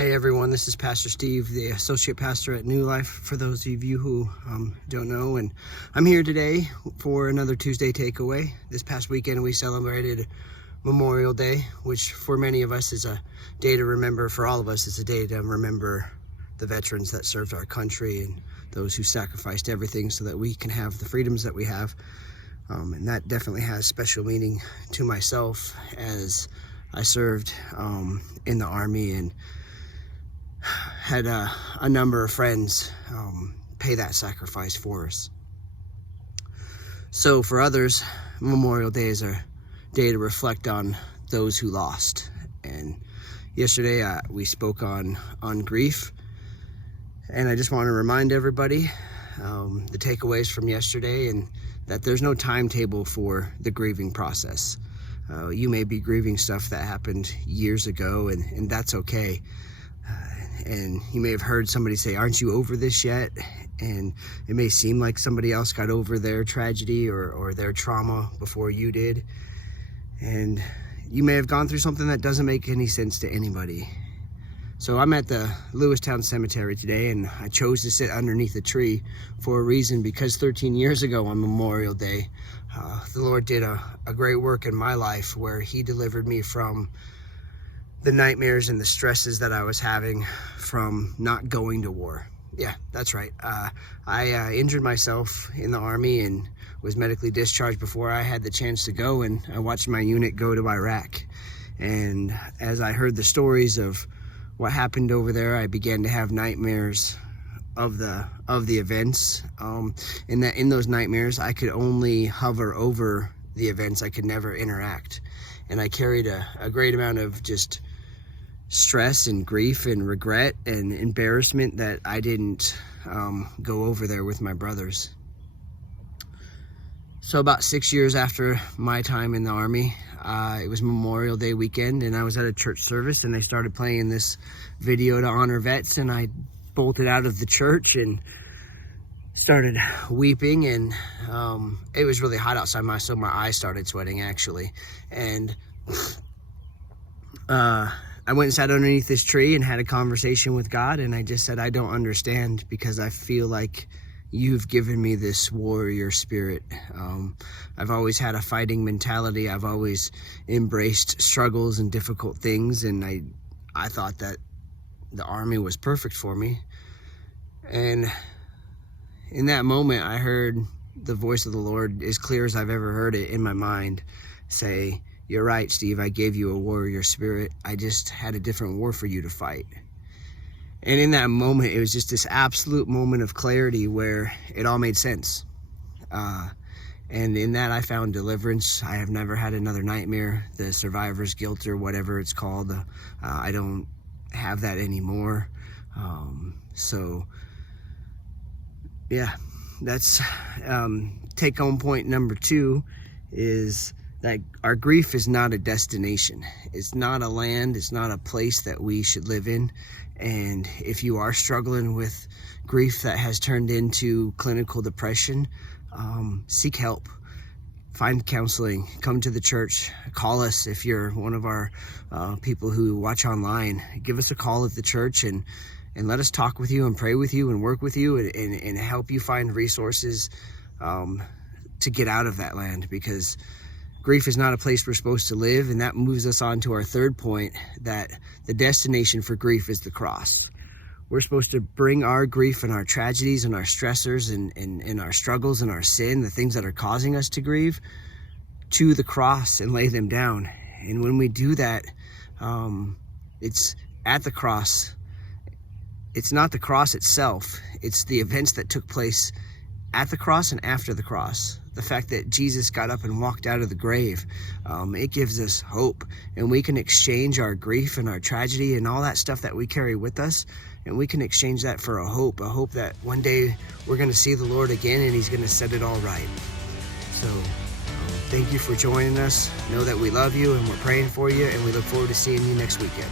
Hey everyone, this is Pastor Steve, the Associate Pastor at New Life, for those of you who don't know. And I'm here today for another Tuesday Takeaway. This past weekend we celebrated Memorial Day, which for many of us is a day to remember. For all of us, it's a day to remember the veterans that served our country and those who sacrificed everything so that we can have the freedoms that we have. And that definitely has special meaning to myself, as I served in the Army and had a number of friends pay that sacrifice for us. So for others, Memorial Day is a day to reflect on those who lost. And yesterday we spoke on grief, and I just want to remind everybody the takeaways from yesterday, and that there's no timetable for the grieving process. You may be grieving stuff that happened years ago, and that's okay. And you may have heard somebody say, "Aren't you over this yet?" And it may seem like somebody else got over their tragedy or their trauma before you did. And you may have gone through something that doesn't make any sense to anybody. So I'm at the Lewistown Cemetery today, and I chose to sit underneath a tree for a reason, because 13 years ago on Memorial Day, the Lord did a great work in my life, where He delivered me from the nightmares and the stresses that I was having from not going to war. Yeah, that's right. I injured myself in the Army and was medically discharged before I had the chance to go, and I watched my unit go to Iraq. And as I heard the stories of what happened over there, I began to have nightmares of the events. In those nightmares, I could only hover over the events. I could never interact. And I carried a great amount of just stress and grief and regret and embarrassment that I didn't go over there with my brothers. So about 6 years after my time in the Army, it was Memorial Day weekend, and I was at a church service, and they started playing this video to honor vets, and I bolted out of the church and started weeping. And it was really hot outside, so my eyes started sweating actually. And I went and sat underneath this tree and had a conversation with God, and I just said, "I don't understand, because I feel like You've given me this warrior spirit. I've always had a fighting mentality. I've always embraced struggles and difficult things, and I thought that the Army was perfect for me." And in that moment, I heard the voice of the Lord, as clear as I've ever heard it in my mind, say, "You're right, Steve, I gave you a warrior spirit. I just had a different war for you to fight." And in that moment, it was just this absolute moment of clarity where it all made sense. And in that, I found deliverance. I have never had another nightmare, the survivor's guilt or whatever it's called. I don't have that anymore. So yeah, that's take home point number 2 is that our grief is not a destination. It's not a land. It's not a place that we should live in. And if you are struggling with grief that has turned into clinical depression, seek help. Find counseling. Come to the church. Call us if you're one of our people who watch online. Give us a call at the church and let us talk with you and pray with you and work with you and help you find resources to get out of that land, because grief is not a place we're supposed to live. And that moves us on to our third point, that the destination for grief is the cross. We're supposed to bring our grief and our tragedies and our stressors and our struggles and our sin, the things that are causing us to grieve, to the cross and lay them down. And when we do that, it's at the cross. It's not the cross itself. It's the events that took place at the cross and after the cross. The fact that Jesus got up and walked out of the grave, it gives us hope, and we can exchange our grief and our tragedy and all that stuff that we carry with us, and we can exchange that for a hope that one day we're going to see the Lord again, and He's going to set it all right. So thank you for joining us. Know that we love you, and we're praying for you, and we look forward to seeing you next weekend.